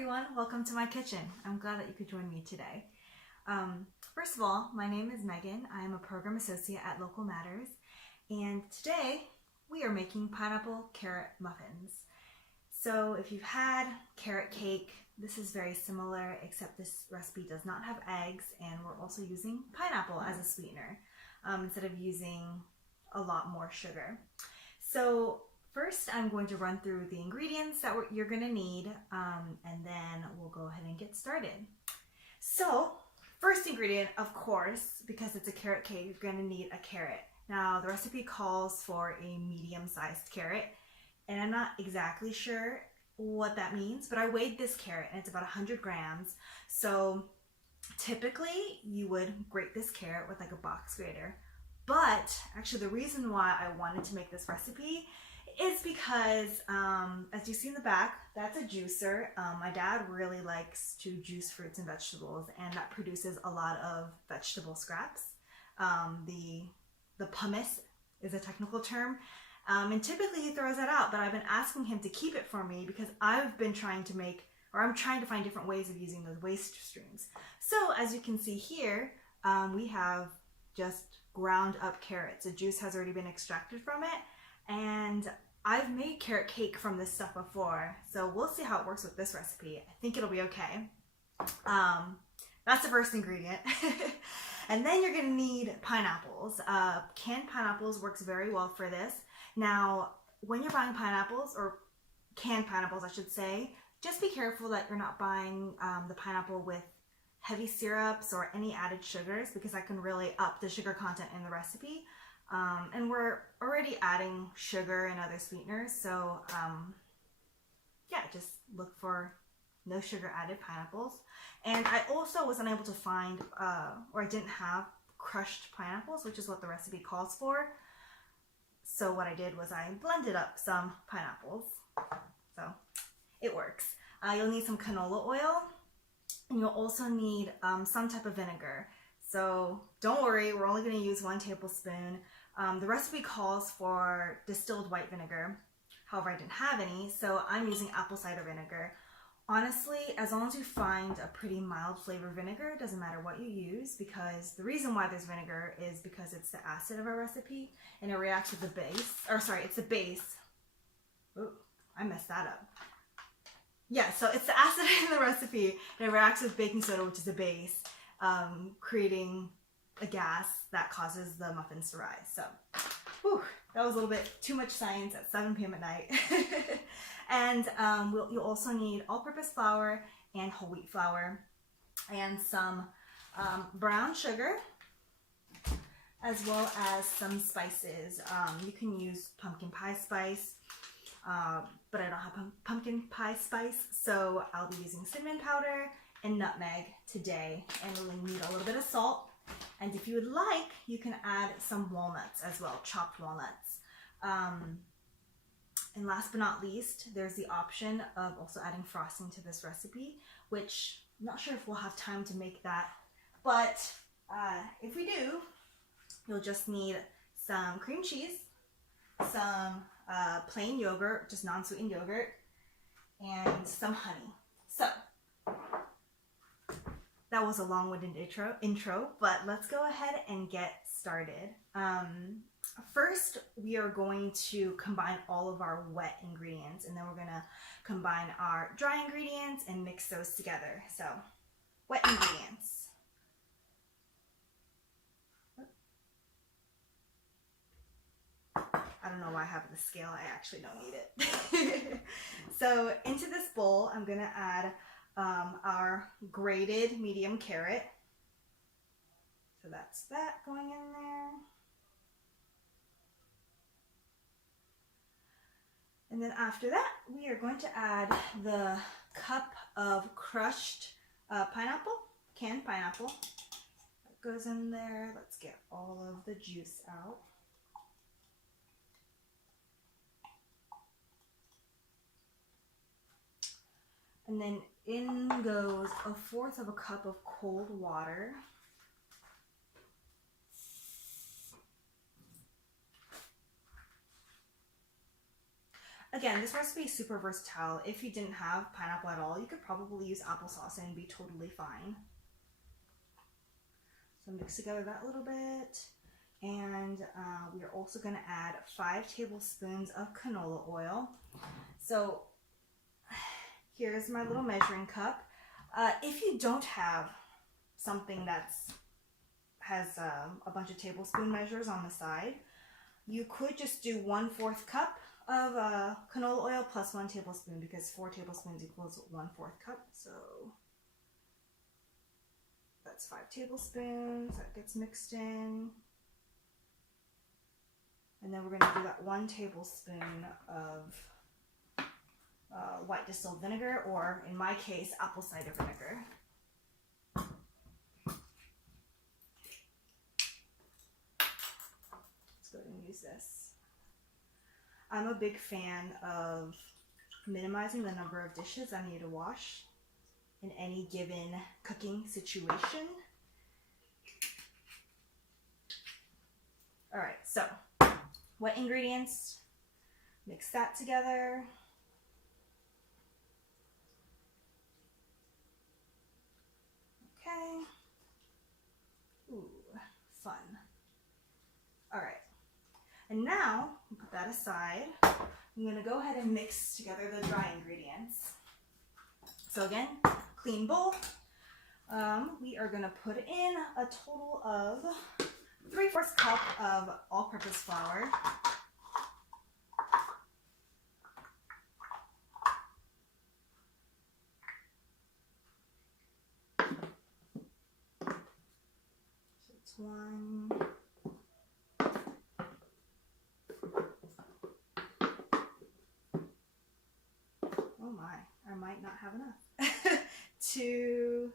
everyone, welcome to my kitchen. I'm glad that you could join me today. First of all, my name is Megan. I am a program associate at Local Matters, and today we are making pineapple carrot muffins. So if you've had carrot cake, this is very similar, except this recipe does not have eggs, and we're also using pineapple as a sweetener instead of using a lot more sugar. So first, I'm going to run through the ingredients that you're going to need, and then we'll go ahead and get started. So, first ingredient, of course, because it's a carrot cake, you're going to need a carrot. Now, the recipe calls for a medium-sized carrot, and I'm not exactly sure what that means, but I weighed this carrot, and it's about 100 grams. So, typically, you would grate this carrot with like a box grater. But, actually, the reason why I wanted to make this recipe is because, as you see in the back, that's a juicer. My dad really likes to juice fruits and vegetables, and that produces a lot of vegetable scraps. The pumice is a technical term, and typically he throws that out, but I've been asking him to keep it for me because I'm trying to find different ways of using those waste streams. So as you can see here, we have just ground up carrots. The juice has already been extracted from it, and I've made carrot cake from this stuff before, so we'll see how it works with this recipe. I think it'll be okay. That's the first ingredient. And then you're gonna need pineapples. Canned pineapples works very well for this. Now, when you're buying pineapples, or canned pineapples I should say, just be careful that you're not buying the pineapple with heavy syrups or any added sugars, because that can really up the sugar content in the recipe. And we're already adding sugar and other sweeteners, so yeah, just look for no sugar added pineapples. And I also was unable to find, or I didn't have crushed pineapples, which is what the recipe calls for. So what I did was I blended up some pineapples, so it works. You'll need some canola oil, and you'll also need some type of vinegar. So don't worry, we're only going to use 1 tablespoon. The recipe calls for distilled white vinegar. However, I didn't have any, so I'm using apple cider vinegar. Honestly, as long as you find a pretty mild flavor vinegar, it doesn't matter what you use, because the reason why there's vinegar is because it's the acid of our recipe, and it reacts with the base, or sorry, it's the base. Ooh, I messed that up. Yeah, so it's the acid in the recipe, and it reacts with baking soda, which is the base, creating a gas that causes the muffins to rise. So, whew, that was a little bit too much science at 7 p.m. at night. And you'll also need all-purpose flour and whole wheat flour, and some brown sugar, as well as some spices. You can use pumpkin pie spice, but I don't have pumpkin pie spice, so I'll be using cinnamon powder and nutmeg today, and we'll need a little bit of salt. And if you would like, you can add some walnuts as well, chopped walnuts. And last but not least, there's the option of also adding frosting to this recipe, which I'm not sure if we'll have time to make that, but if we do, you'll just need some cream cheese, some plain yogurt, just non-sweetened yogurt, and some honey. So that was a long-winded intro, but let's go ahead and get started. First, we are going to combine all of our wet ingredients, and then we're gonna combine our dry ingredients and mix those together. So, wet ingredients. I don't know why I have the scale, I actually don't need it. So, into this bowl, I'm gonna add our grated medium carrot. So that's that going in there. And then after that, we are going to add the cup of crushed pineapple, canned pineapple. That goes in there. Let's get all of the juice out. And then in goes 1/4 cup of cold water. Again, this recipe is super versatile. If you didn't have pineapple at all, you could probably use applesauce and be totally fine. So mix together that a little bit. And we are also going to add 5 tablespoons of canola oil. So here's my little measuring cup. If you don't have something that has a bunch of tablespoon measures on the side, you could just do 1/4 cup of canola oil plus 1 tablespoon, because 4 tablespoons equals 1/4 cup. So that's 5 tablespoons. That gets mixed in. And then we're going to do that 1 tablespoon of white distilled vinegar, or in my case, apple cider vinegar. Let's go ahead and use this. I'm a big fan of minimizing the number of dishes I need to wash in any given cooking situation. All right, so wet ingredients, mix that together. Okay. Ooh, fun. All right. And now, put that aside. I'm going to go ahead and mix together the dry ingredients. So again, clean bowl. We are going to put in a total of 3/4 cup of all-purpose flour. So it's 1. Oh my, I might not have enough. 2.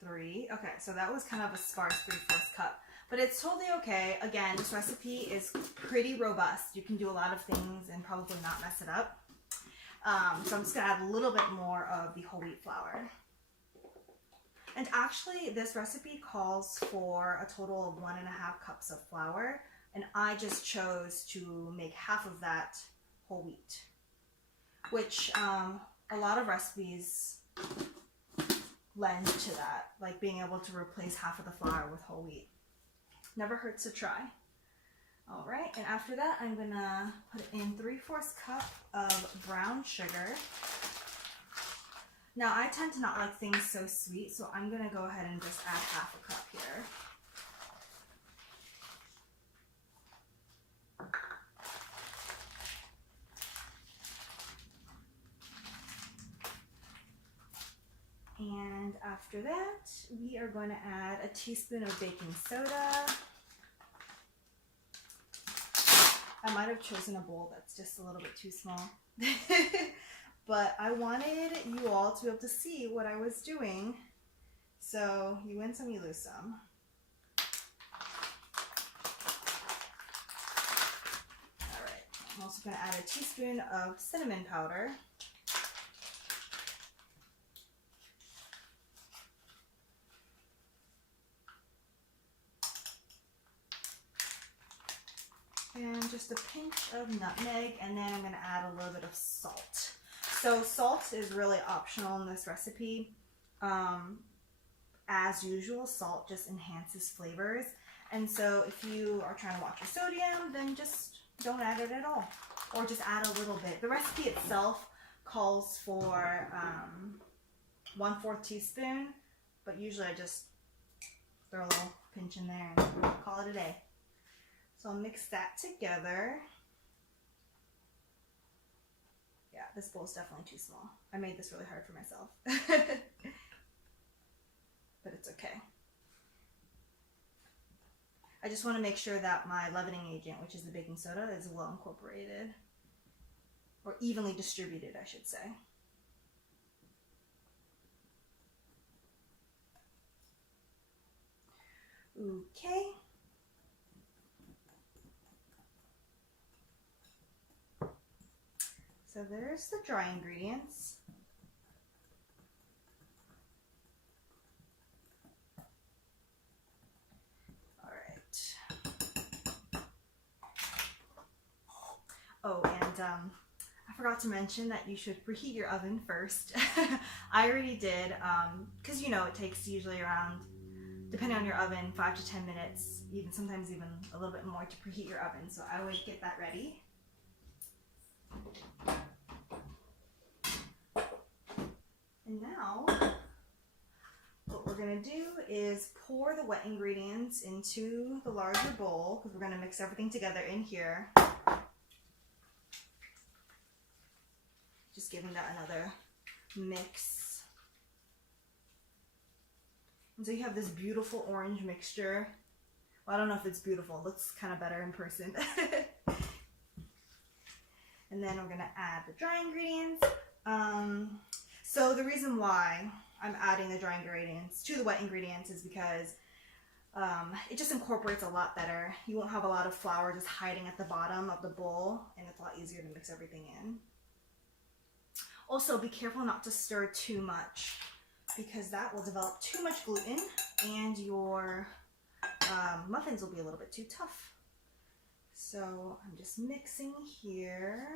3. Okay, so that was kind of a sparse 3/4 cup, but it's totally okay. Again, this recipe is pretty robust. You can do a lot of things and probably not mess it up. So I'm just gonna add a little bit more of the whole wheat flour. And actually, this recipe calls for a total of 1.5 cups of flour, and I just chose to make half of that whole wheat, which a lot of recipes lend to that, like being able to replace half of the flour with whole wheat. Never hurts to try. All right, and after that, I'm gonna put in 3/4 cup of brown sugar. Now, I tend to not like things so sweet, so I'm gonna go ahead and just add half a cup here. And after that, we are going to add a teaspoon of baking soda. I might have chosen a bowl that's just a little bit too small. But I wanted you all to be able to see what I was doing. So you win some, you lose some. All right, I'm also going to add a teaspoon of cinnamon powder. And just a pinch of nutmeg, and then I'm going to add a little bit of salt. So salt is really optional in this recipe. As usual, salt just enhances flavors. And so if you are trying to watch your sodium, then just don't add it at all, or just add a little bit. The recipe itself calls for 1/4 teaspoon, but usually I just throw a little pinch in there and call it a day. So I'll mix that together. Yeah, this bowl is definitely too small. I made this really hard for myself. But it's okay. I just want to make sure that my leavening agent, which is the baking soda, is well incorporated. Or evenly distributed, I should say. Okay. So there's the dry ingredients. All right. I forgot to mention that you should preheat your oven first. I already did, because you know it takes usually around, depending on your oven, 5 to 10 minutes, sometimes even a little bit more to preheat your oven. So I always get that ready. And now, what we're gonna do is pour the wet ingredients into the larger bowl, because we're gonna mix everything together in here. Just giving that another mix. And so you have this beautiful orange mixture. Well, I don't know if it's beautiful. It looks kind of better in person. And then we're gonna add the dry ingredients. So the reason why I'm adding the dry ingredients to the wet ingredients is because it just incorporates a lot better. You won't have a lot of flour just hiding at the bottom of the bowl, and it's a lot easier to mix everything in. Also, be careful not to stir too much, because that will develop too much gluten and your muffins will be a little bit too tough. So I'm just mixing here.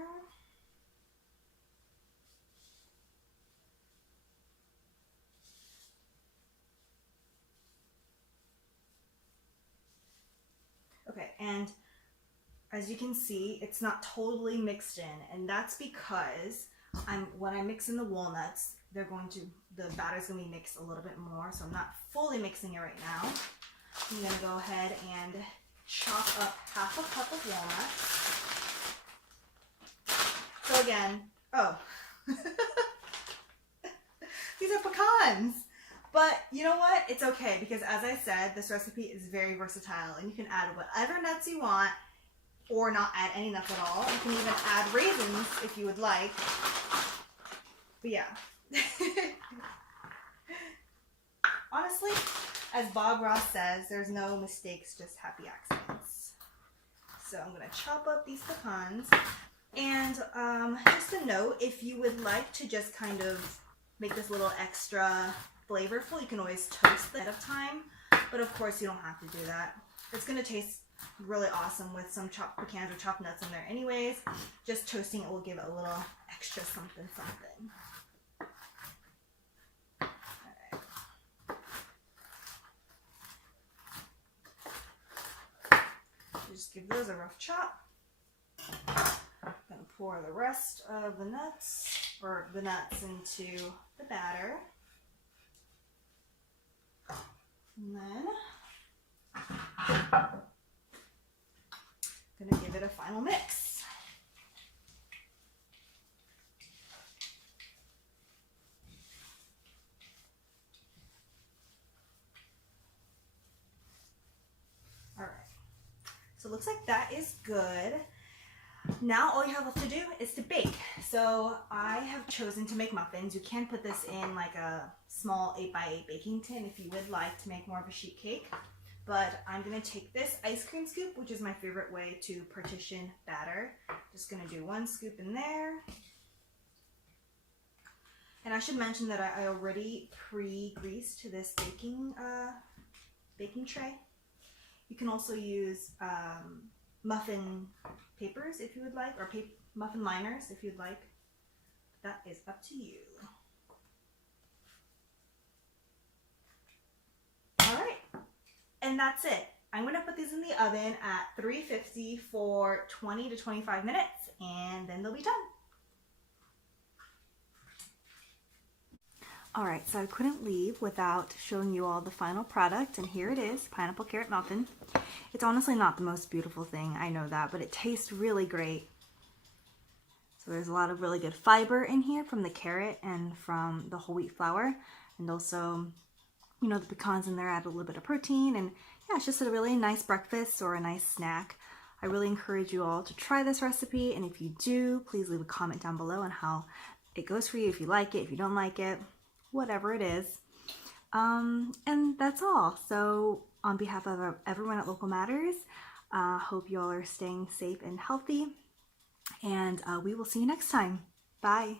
Okay, and as you can see, it's not totally mixed in, and that's because when I mix in the walnuts, the batter's gonna be mixed a little bit more, so I'm not fully mixing it right now. I'm gonna go ahead and chop up half a cup of walnuts. So again, these are pecans. But you know what? It's okay, because as I said, this recipe is very versatile, and you can add whatever nuts you want, or not add any nuts at all. You can even add raisins if you would like. But yeah. Honestly, as Bob Ross says, there's no mistakes, just happy accidents. So I'm going to chop up these pecans. And just a note, if you would like to just kind of make this a little extra flavorful, you can always toast ahead of time. But of course, you don't have to do that. It's going to taste really awesome with some chopped pecans or chopped nuts in there anyways. Just toasting it will give it a little extra something something. Just give those a rough chop. I'm going to pour the rest of the nuts into the batter. And then I'm going to give it a final mix. All right. So it looks like that is good. Now all you have left to do is to bake. So I have chosen to make muffins. You can put this in like a small 8x8 baking tin if you would like to make more of a sheet cake. But I'm going to take this ice cream scoop, which is my favorite way to partition batter. Just going to do 1 scoop in there. And I should mention that I already pre-greased this baking tray. You can also use muffin papers if you would like, or muffin liners if you'd like. That is up to you. All right, and that's it. I'm going to put these in the oven at 350 for 20 to 25 minutes, and then they'll be done. Alright, so I couldn't leave without showing you all the final product, and here it is, pineapple carrot muffin. It's honestly not the most beautiful thing, I know that, but it tastes really great. So there's a lot of really good fiber in here from the carrot and from the whole wheat flour, and also, you know, the pecans in there add a little bit of protein, and yeah, it's just a really nice breakfast or a nice snack. I really encourage you all to try this recipe, and if you do, please leave a comment down below on how it goes for you, if you like it, if you don't like it, whatever it is. And that's all. So on behalf of everyone at Local Matters, hope you all are staying safe and healthy, and we will see you next time. Bye.